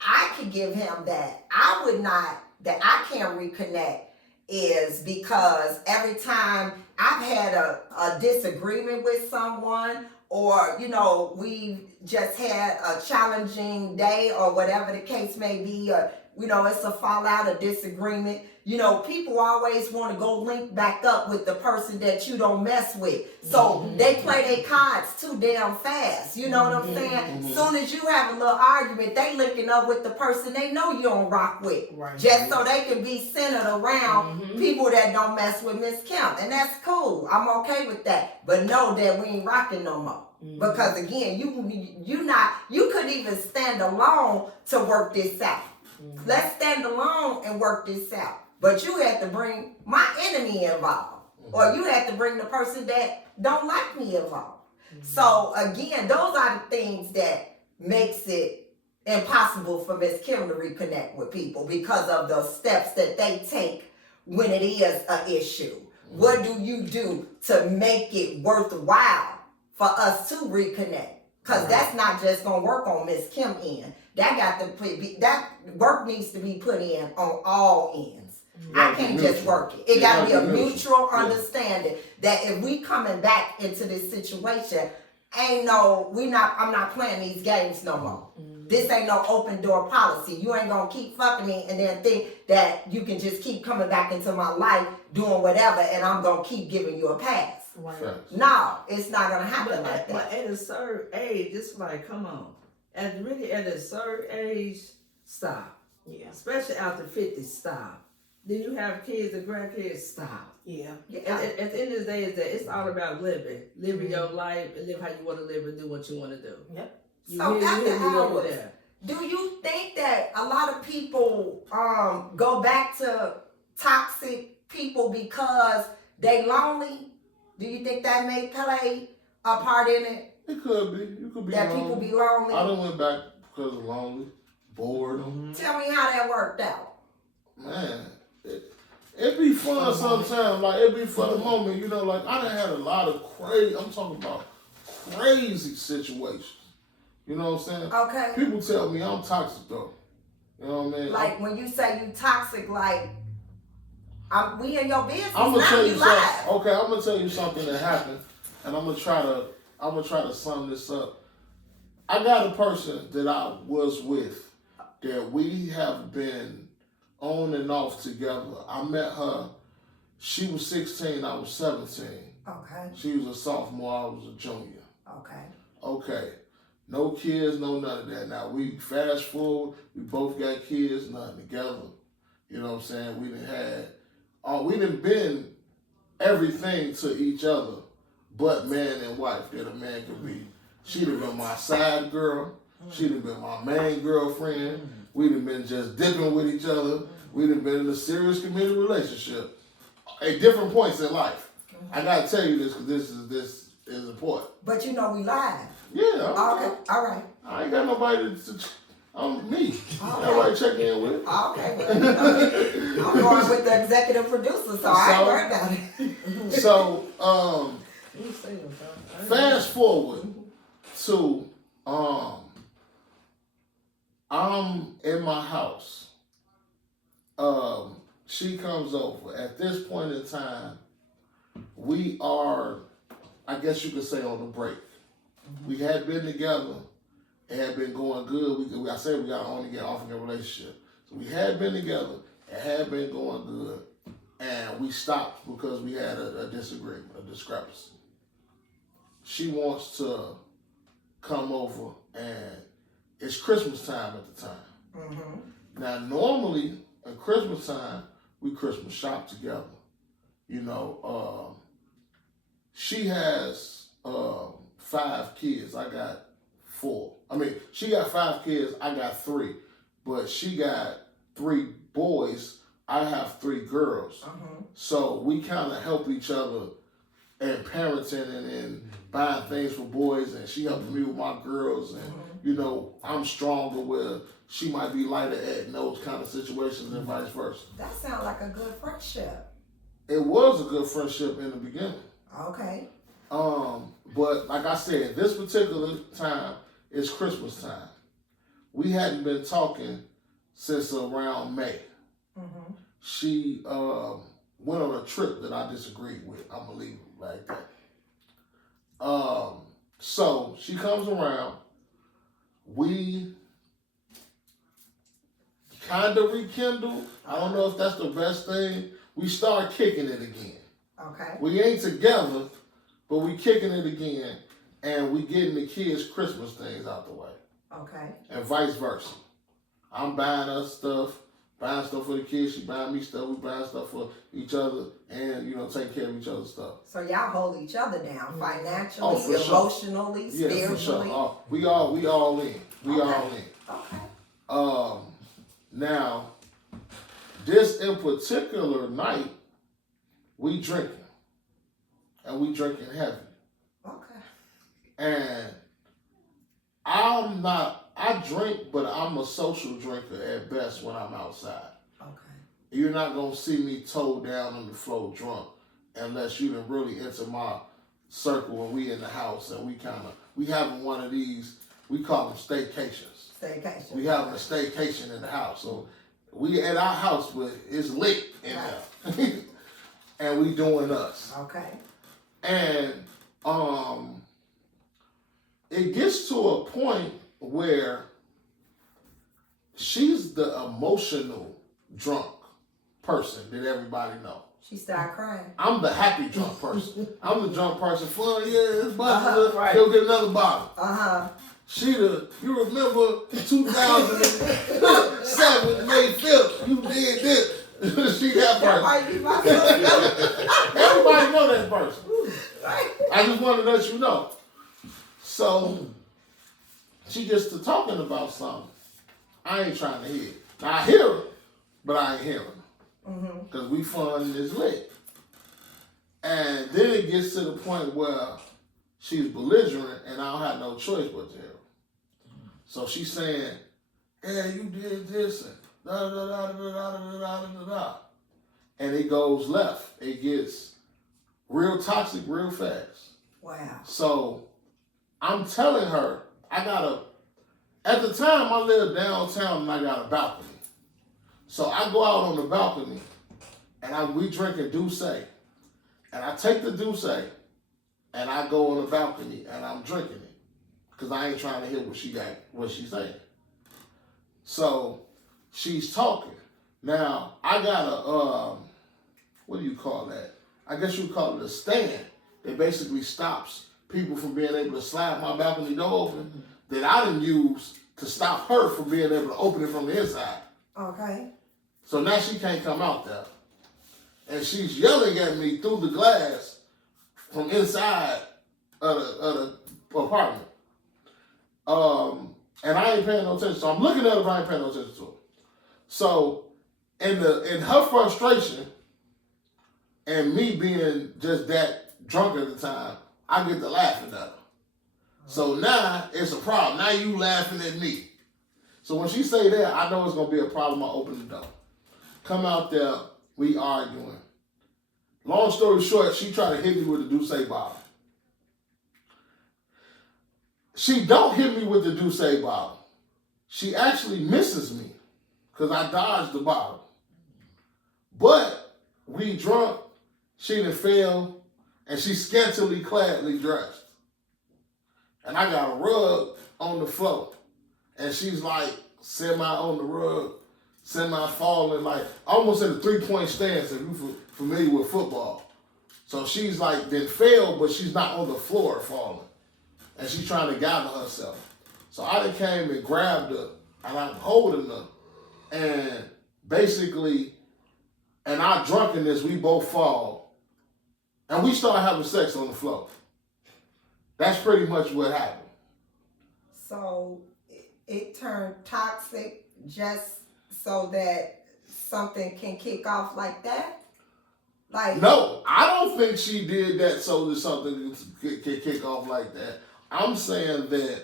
I could give him that I can't reconnect is because every time I've had a disagreement with someone, or we've just had a challenging day, or whatever the case may be, or it's a fallout, a disagreement, people always want to go link back up with the person that you don't mess with. So they play their cards too damn fast. You know what I'm saying? Soon as you have a little argument, they linking up with the person they know you don't rock with. Right. Just so they can be centered around people that don't mess with Miss Kim. And that's cool. I'm okay with that. But know that we ain't rocking no more. Because again, you couldn't even stand alone to work this out. Let's stand alone and work this out. But you had to bring my enemy involved. Or you had to bring the person that don't like me involved. So again, those are the things that makes it impossible for Miss Kim to reconnect with people, because of the steps that they take when it is an issue. What do you do to make it worthwhile for us to reconnect? Because that's not just gonna work on Miss Kim end. That work needs to be put in on all ends. I can't just work it. It gotta be a mutual understanding that if we coming back into this situation, I'm not playing these games no more. This ain't no open door policy. You ain't gonna keep fucking me and then think that you can just keep coming back into my life doing whatever and I'm gonna keep giving you a pass. Right. No, it's not gonna happen like that. But at a certain age, it's like, come on. At a certain age, stop. Yeah. Especially after 50, stop. Then you have kids and grandkids, stop. Yeah. At the end of the day, it's all about living your life and live how you want to live and do what you want to do. Yep. So after hours, do you think that a lot of people go back to toxic people because they lonely? Do you think that may play a part in it? It could be. You could be that lonely. People be lonely. I done went back because of lonely, boredom. Tell me how that worked out. Man, it be fun sometimes. Like it be for the moment. Like I done had a lot of crazy. I'm talking about crazy situations. You know what I'm saying? Okay. People tell me I'm toxic though. You know what I mean? Like when you say you toxic, like we in your business. I'm gonna tell you something. Live. Okay, I'm gonna tell you something that happened, and I'm gonna try to sum this up. I got a person that I was with that we have been on and off together. I met her. She was 16. I was 17. Okay. She was a sophomore. I was a junior. Okay. No kids, no none of that. Now we fast forward. We both got kids, nothing together. You know what I'm saying? We done had we done been everything to each other, but man and wife that a man can be. She done been my side girl. She done been my main girlfriend. We done been just dipping with each other. We done been in a serious committed relationship at different points in life. I gotta tell you this because this is important. But you know we live. Yeah. Okay, all right. I ain't got nobody to me. Okay. Nobody check in with. Okay, well, I'm going with the executive producer, so I ain't worried about it. So, You say them, huh? fast forward to I'm in my house. She comes over. At this point in time, we are, I guess you could say, on the break. We had been together. It had been going good. I said we got on again, off again relationship. So we had been together. It had been going good. And we stopped because we had a disagreement, a discrepancy. She wants to come over, and it's Christmas time at the time. Now, normally at Christmas time, we Christmas shop together. You know, she has 5 kids. I got 4. I mean, she got 5 kids. I got 3. But she got 3 boys. I have 3 girls. So we kind of help each other in parenting and buying things for boys. And she helping me with my girls. And, you know, I'm stronger where she might be lighter at in those kind of situations and vice versa. That sounds like a good friendship. It was a good friendship in the beginning. Okay. But like I said, this particular time is Christmas time. We hadn't been talking since around May. She went on a trip that I disagreed with. I'm gonna leave it like that. So she comes around. We kind of rekindle. I don't know if that's the best thing. We start kicking it again. Okay. We ain't together, but we kicking it again, and we getting the kids Christmas things out the way, Okay. and vice versa. I'm buying us stuff, buying stuff for the kids. She buying me stuff. We buying stuff for each other, and you know, taking care of each other's stuff. So y'all hold each other down financially, Oh, for sure. emotionally, Yeah, spiritually. for sure. We all in. We Okay. all in. Okay. Now, this in particular night, we drinking. And we drinking heavy. Okay. And I drink, but I'm a social drinker at best when I'm outside. Okay. You're not going to see me toe down on the floor drunk unless you done really enter my circle when we in the house and we having one of these, we call them staycations. Staycation. We having a staycation in the house. So we at our house, but it's lit in there. And we doing us. Okay. And it gets to a point where she's the emotional drunk person that everybody knows. She started crying. I'm the happy drunk person. I'm the drunk person. Fun, yeah, it's bottle. Right. He'll get another bottle. Uh-huh. You remember 2007, May 5th, you did this. She that That person. might be my sister. Everybody know that person. Right. I just want to let you know. So, she gets to talking about something. I ain't trying to hear. Now, I hear her, but I ain't hearing her. Because we fun and it's lit. And then it gets to the point where she's belligerent and I don't have no choice but to hear her. So she's saying, yeah, you did this and da da da da da da da da da. And it goes left. It gets real toxic real fast. Wow. So I'm telling her, at the time I lived downtown and I got a balcony. So I go out on the balcony and we drinking Douce. And I take the Douce and I go on the balcony and I'm drinking it. Because I ain't trying to hear what she's saying. So she's talking. Now, I got a, what do you call that? I guess you would call it a stand that basically stops people from being able to slide my balcony door open that I didn't use to stop her from being able to open it from the inside. Okay. So now she can't come out there. and she's yelling at me through the glass from inside of the apartment. And I ain't paying no attention. So I'm looking at her, but I ain't paying no attention to her. So in her frustration and me being just that drunk at the time, I get to laughing at her. So now it's a problem. Now you laughing at me. So when she say that, I know it's gonna be a problem. I open the door. Come out there, we arguing. Long story short, she tried to hit me with the Douce bottle. She don't hit me with the Douce bottle. She actually misses me because I dodged the bottle. But we drunk, she done fell, and she scantily cladly dressed. And I got a rug on the floor. And she's like semi on the rug, semi falling, like almost in a 3-point stance if you're familiar with football. So she's like then fell, but she's not on the floor falling. And she's trying to gather herself. So I done came and grabbed her, and I'm holding her. And basically, in our drunkenness, we both fall. And we start having sex on the floor. That's pretty much what happened. So it turned toxic just so that something can kick off like that? Like no, I don't think she did that so that something can kick off like that. I'm saying that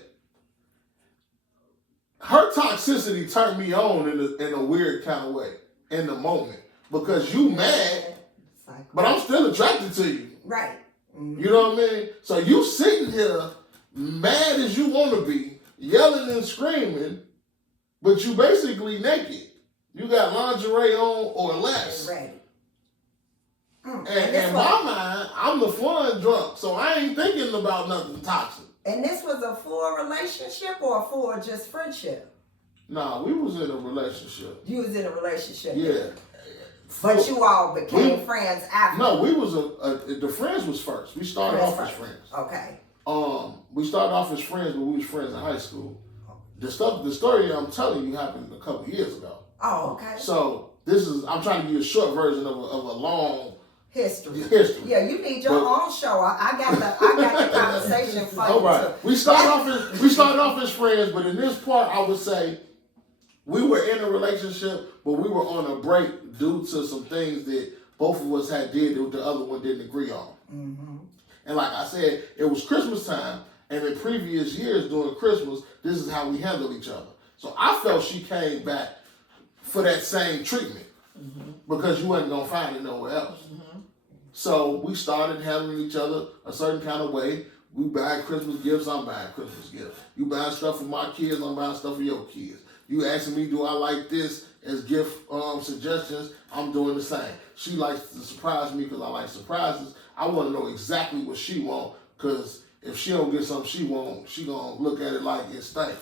her toxicity turned me on in a weird kind of way in the moment because you mad, but I'm still attracted to you. Right. Mm-hmm. You know what I mean? So you sitting here mad as you want to be, yelling and screaming, but you basically naked. You got lingerie on or less. Ready. And in my mind, I'm the fun drunk, so I ain't thinking about nothing toxic. And this was a full relationship or a full just friendship? Nah, we was in a relationship. You was in a relationship? Yeah. But you all became friends after? No, we was the friends was first. We started off as friends. Okay. We started off as friends, but we was friends in high school. The story I'm telling you happened a couple years ago. Oh, okay. So I'm trying to give you a short version of a long history. Yeah, you need your own show. I got the conversation for you. All right. We started off as friends, but in this part, I would say we were in a relationship, but we were on a break due to some things that both of us had did that the other one didn't agree on. Mm-hmm. And like I said, it was Christmas time, and in previous years during Christmas, this is how we handled each other. So I felt she came back for that same treatment because you wasn't gonna find it nowhere else. So we started handling each other a certain kind of way. We buy Christmas gifts, I'm buying Christmas gifts. You buying stuff for my kids, I'm buying stuff for your kids. You asking me, do I like this as gift suggestions? I'm doing the same. She likes to surprise me because I like surprises. I want to know exactly what she wants because if she don't get something she wants, she gonna look at it like it stank.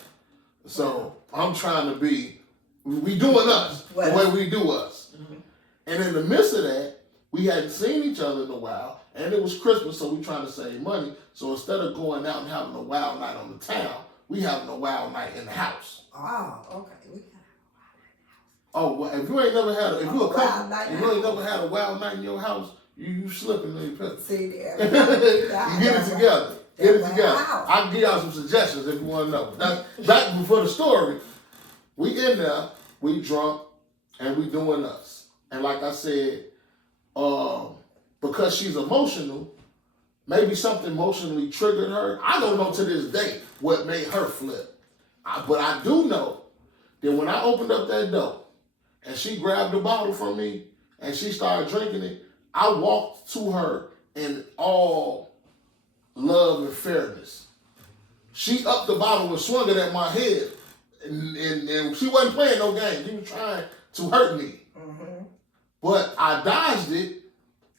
So I'm trying to be, we doing us the way we do us. And in the midst of that, we hadn't seen each other in a while, and it was Christmas, so we trying to save money. So instead of going out and having a wild night on the town, we having a wild night in the house. Oh, okay. Oh, well, if you ain't never had a wild night in your house, you slipping in your pants. See there. You get it together. Get it together. I can give y'all some suggestions if you want to know. Now, back before the story, we in there, we drunk, and we doing us. And like I said, because she's emotional, maybe something emotionally triggered her. I don't know to this day what made her flip. But I do know that when I opened up that door and she grabbed the bottle from me and she started drinking it, I walked to her in all love and fairness. She upped the bottle and swung it at my head. And she wasn't playing no game. She was trying to hurt me. But I dodged it,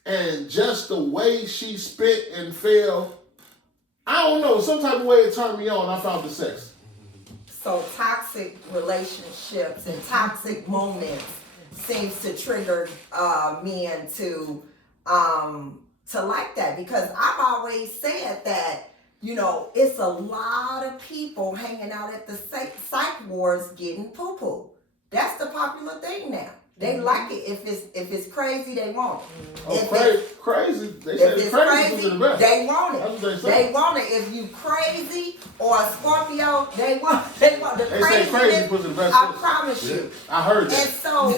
and just the way she spit and fell, I don't know, some type of way it turned me on. I found the sex. So toxic relationships and toxic moments seems to trigger men to like that, because I've always said that, you know, it's a lot of people hanging out at the psych wards getting poo-poo. That's the popular thing now. They like it. If it's crazy, they want it. Oh, If crazy. They If said it's crazy crazy, was the best. they want That's it. what they say. They want it. If you crazy or a Scorpio, they want the They say crazy craziness. was the best. I promise you. I heard that. And so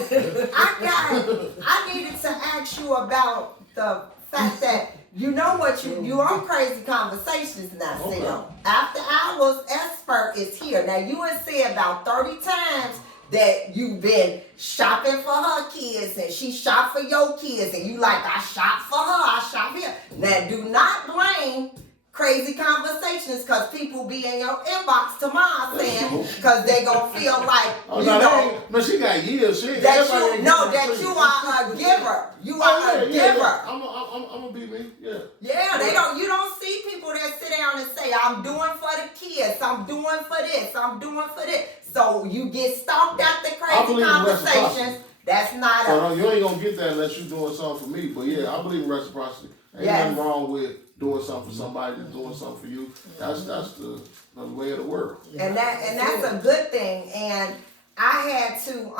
I needed to ask you about the fact that you know what you on crazy conversations now. Okay. See, after hours expert is here. Now you had said about 30 times that you've been shopping for her kids and she shop for your kids and you like, I shop for her, I shop here. Now do not blame crazy conversations because people be in your inbox tomorrow saying because they gonna feel like you know no, she got years. She that you are a giver. You are a giver. Yeah. I'm gonna be me. Yeah. Yeah, you don't see people that sit down and say, I'm doing for the kids, I'm doing for this, I'm doing for this. So you get stalked at the crazy conversations. That's not so you ain't gonna get that unless you're doing something for me. But yeah, I believe in reciprocity. Ain't nothing wrong with doing something for somebody that's doing something for you. That's the way of the world. And that's a good thing. And I had to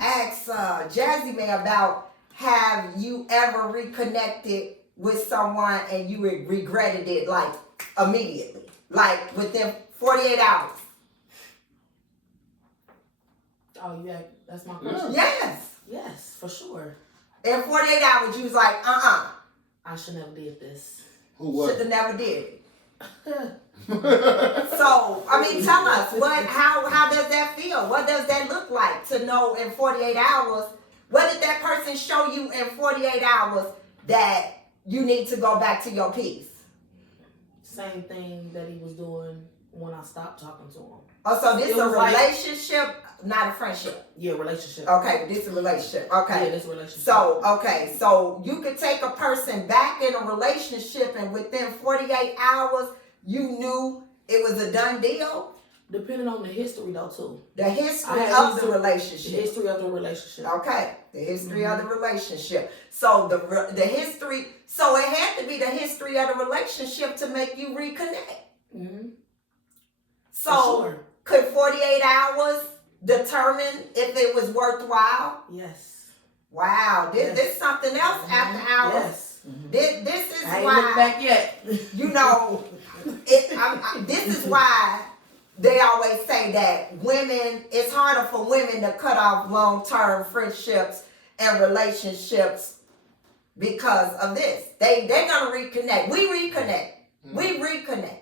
ask Jazzi Mae about, have you ever reconnected with someone and you regretted it like immediately, like within 48 hours? Oh, yeah, that's my question. Yes, for sure. In 48 hours, you was like, I should never did this. Who was? Should have never did it. So, I mean, tell us, how does that feel? What does that look like to know in 48 hours? What did that person show you in 48 hours that you need to go back to your peace? Same thing that he was doing when I stopped talking to him. Oh, so this is a relationship, not a friendship. Yeah, relationship. Okay, this is a relationship. Okay. Yeah, this relationship. So you could take a person back in a relationship and within 48 hours, you knew it was a done deal? Depending on the history though too. The history of the relationship. The history of the relationship. Okay, the history of the relationship. So the history, so it had to be the history of the relationship to make you reconnect. Mm-hmm. So could 48 hours determine if it was worthwhile? Yes. Wow, this is something else after hours. Yes. This is I ain't why, looked back yet. you know, this is why they always say that it's harder for women to cut off long-term friendships and relationships because of this. They're gonna reconnect. We reconnect. We reconnect.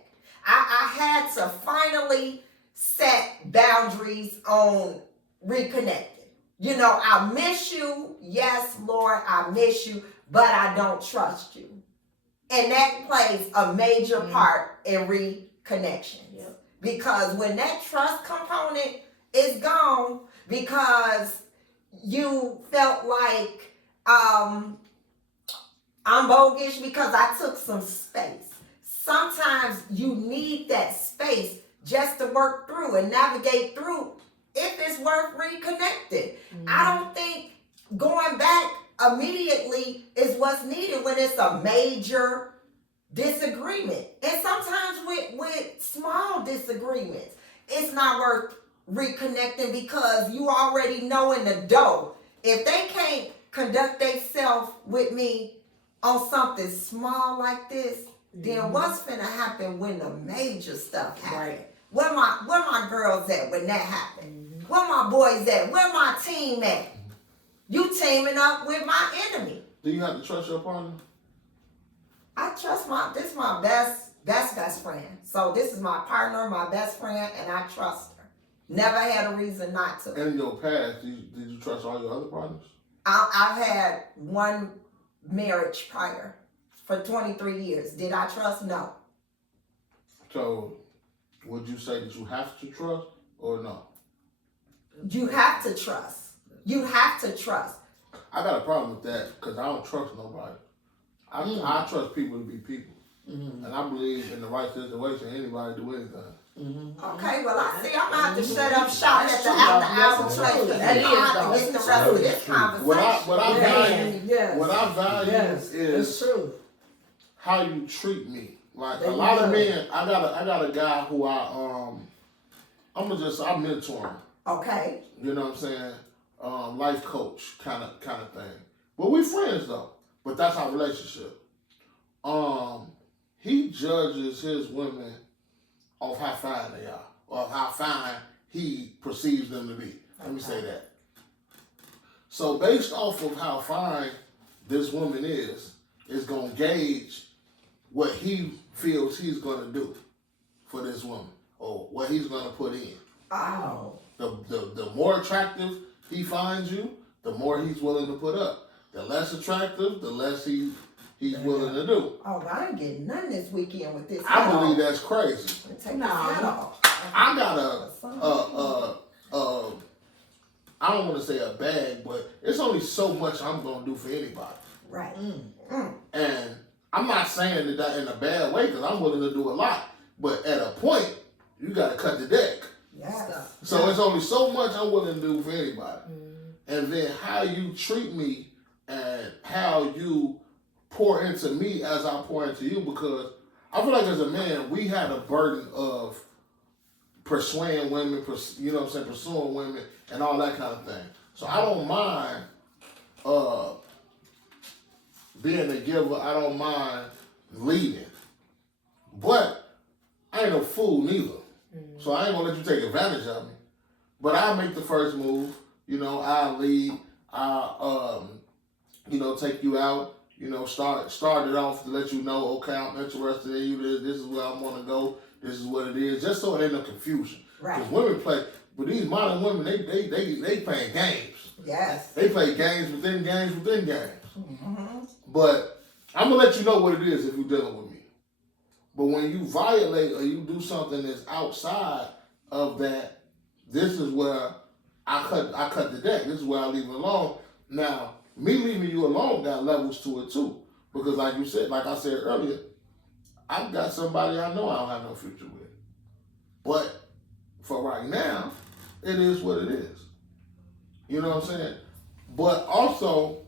I had to finally set boundaries on reconnecting. You know, I miss you. Yes, Lord, I miss you, but I don't trust you. And that plays a major part in reconnection. Yep. Because when that trust component is gone, because you felt like I'm bogus because I took some space. Sometimes you need that space just to work through and navigate through if it's worth reconnecting. I don't think going back immediately is what's needed when it's a major disagreement. And sometimes with small disagreements, it's not worth reconnecting because you already know in the dough. If they can't conduct themselves with me on something small like this, then what's finna happen when the major stuff happens? Right. Where my girls at when that happened? Where my boys at? Where my team at? You teaming up with my enemy. Do you have to trust your partner? I trust this is my best friend. So this is my partner, my best friend, and I trust her. Never had a reason not to. In your past, did you trust all your other partners? I've had one marriage prior for 23 years. Did I trust? No. So, would you say that you have to trust or no? You have to trust. You have to trust. I got a problem with that because I don't trust nobody. I trust people to be people. And I believe in the right situation, anybody do anything. Okay, well, I see I'm going to have to shut up shop at the after hour place because That I'm is, going to have to get the rest of this conversation. What I value is true. how you treat me. Like a lot of men, I got a guy who I mentor him. Okay. You know what I'm saying? life coach kind of thing. But we friends though. But that's our relationship. He judges his women off how fine they are, or how fine he perceives them to be. Let me say that. So based off of how fine this woman is going to gauge what he feels he's going to do for this woman, or what he's going to put in. Oh. The more attractive he finds you, the more he's willing to put up. The less attractive, the less he's willing to do. Oh, I ain't getting none this weekend with this. I believe that's crazy. Take this hat off. I got I don't want to say a bag, but it's only so much I'm going to do for anybody. Right. And I'm not saying that in a bad way, because I'm willing to do a lot. But at a point, you got to cut the deck. Yes. So it's only so much I'm willing to do for anybody. And then how you treat me and how you pour into me as I pour into you, because I feel like as a man, we had a burden of persuading women, pursuing women, and all that kind of thing. So I don't mind being a giver. I don't mind leading. But I ain't no fool neither. So I ain't gonna let you take advantage of me. But I'll make the first move. I'll lead. I'll take you out. Start it off to let you know, okay, I'm interested in you. This is where I want to go. This is what it is. Just so it ain't no confusion. Right. Because women play, but these modern women, they playing games. Yes. They play games within games within games. Mm-hmm. But I'm gonna let you know what it is if you're dealing with me. But when you violate or you do something that's outside of that, this is where I cut the deck. This is where I leave it alone. Now, me leaving you alone got levels to it too. Because like I said earlier, I've got somebody I know I don't have no future with. But for right now, it is what it is. You know what I'm saying? But also,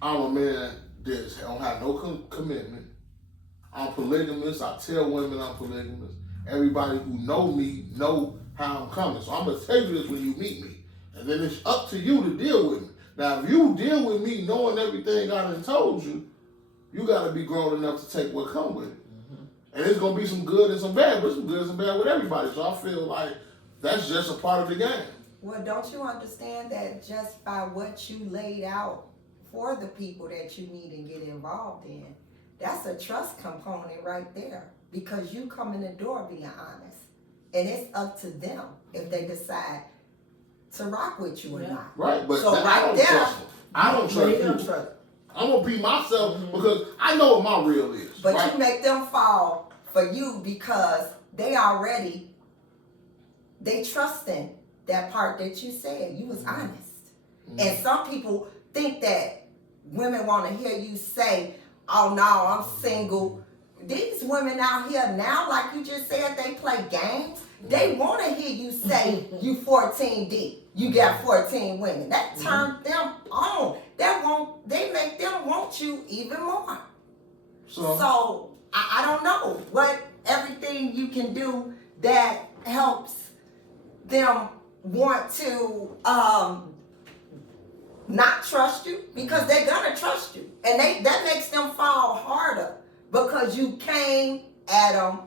I'm a man that don't have no commitment. I'm polygamous. I tell women I'm polygamous. Everybody who know me know how I'm coming. So I'm going to tell you this when you meet me. And then it's up to you to deal with me. Now, if you deal with me knowing everything I done told you, you got to be grown enough to take what come with it. Mm-hmm. And it's going to be some good and some bad, but some good and some bad with everybody. So I feel like that's just a part of the game. Well, don't you understand that just by what you laid out for the people that you need and get involved in, that's a trust component right there. Because you come in the door being honest. And it's up to them if they decide to rock with you or not. Right, but so I don't trust them. I don't trust you. I'm going to be myself because I know what my real is. But right? you make them fall for you because they trusting that part that you said. You was honest. And some people think that women want to hear you say, oh no, I'm single. These women out here now, like you just said, they play games. They want to hear you say you 14 deep. You got 14 women. That turns them on. They make them want you even more. So I don't know what everything you can do that helps them want to not trust you, because they're gonna trust you, and that makes them fall harder because you came at them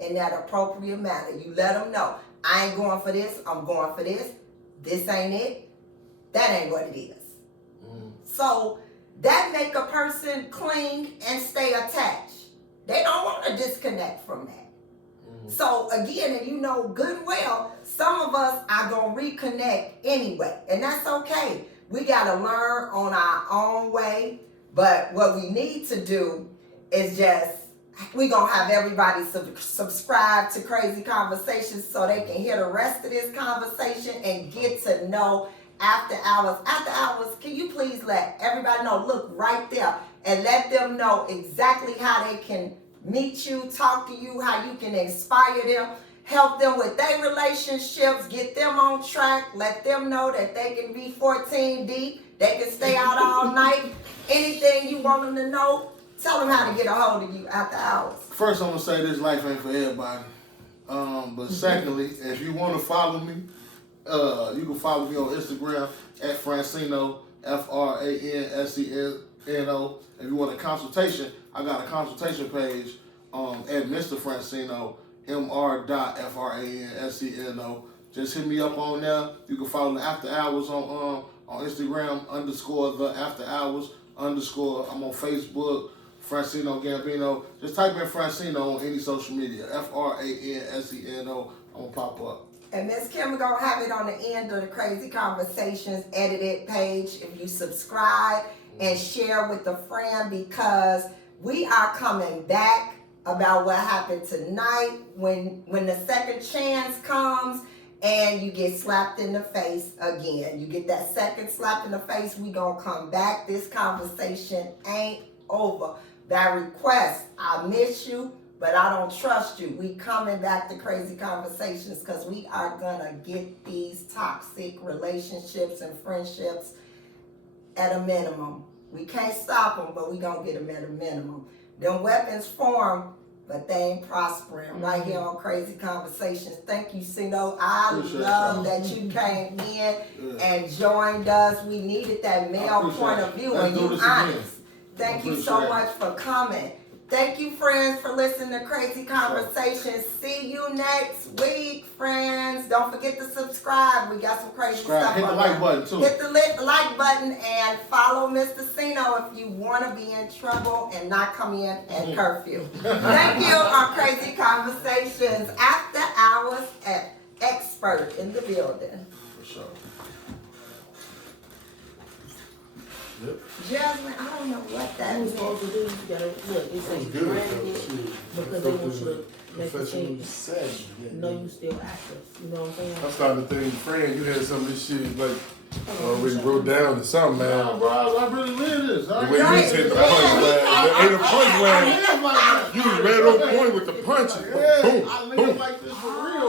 in that appropriate manner. You let them know, I ain't going for this, I'm going for this. This ain't it. That ain't what it is. So that make a person cling and stay attached. They don't want to disconnect from that. So again, and you know good and well, some of us are going to reconnect anyway. And that's okay. We got to learn on our own way. But what we need to do is we're going to have everybody subscribe to Crazy Conversations so they can hear the rest of this conversation and get to know After Hours. After Hours, can you please let everybody know, look right there, and let them know exactly how they can meet you, talk to you, how you can inspire them, help them with their relationships, get them on track, let them know that they can be 14 deep, they can stay out all night. Anything you want them to know, tell them how to get a hold of you after hours. First, I'm going to say this life ain't for everybody. But secondly, if you want to follow me, You can follow me on Instagram at Franseno, Franseno. If you want a consultation, I got a consultation page at Mr. Franseno, Mr.Franseno. Just hit me up on there. You can follow the After Hours on Instagram _ the After Hours _ I'm on Facebook, Franseno Gambino. Just type in Franseno on any social media. Franseno. I'm gonna pop up. And Miss Kim, we're gonna have it on the end of the Crazy Conversations edited page. If you subscribe and share with a friend, because we are coming back about what happened tonight when the second chance comes and you get slapped in the face again. You get that second slap in the face, we gonna come back. This conversation ain't over. That request, I miss you, but I don't trust you. We coming back to Crazy Conversations because we are gonna get these toxic relationships and friendships at a minimum. We can't stop them, but we gonna get them at a minimum. Them weapons form, but they ain't prospering. Right here on Crazy Conversations. Thank you, Sino. I love that you came in and joined us. We needed that male point of view, and you honest. Thank you so much for coming. Thank you, friends, for listening to Crazy Conversations. See you next week, friends. Don't forget to subscribe. We got some crazy stuff. Hit the like button, too. Hit the like button and follow Mr. Sino if you want to be in trouble and not come in at curfew. Thank you on Crazy Conversations. After Hours at Expert in the building. For sure. Yep. Jasmine, I don't know what that What we means. supposed to do, you gotta look, it says Good. branded because they want you to make you Professional think, savvy. know you still active. You know what I'm saying? I started to think, friend, you had some of this shit like already wrote down or something, man. Nah, bro, I really live this. The way you hit the punchline, there ain't a punchline. You was right on point with the punches. Yeah, Boom, I live boom. like this for real.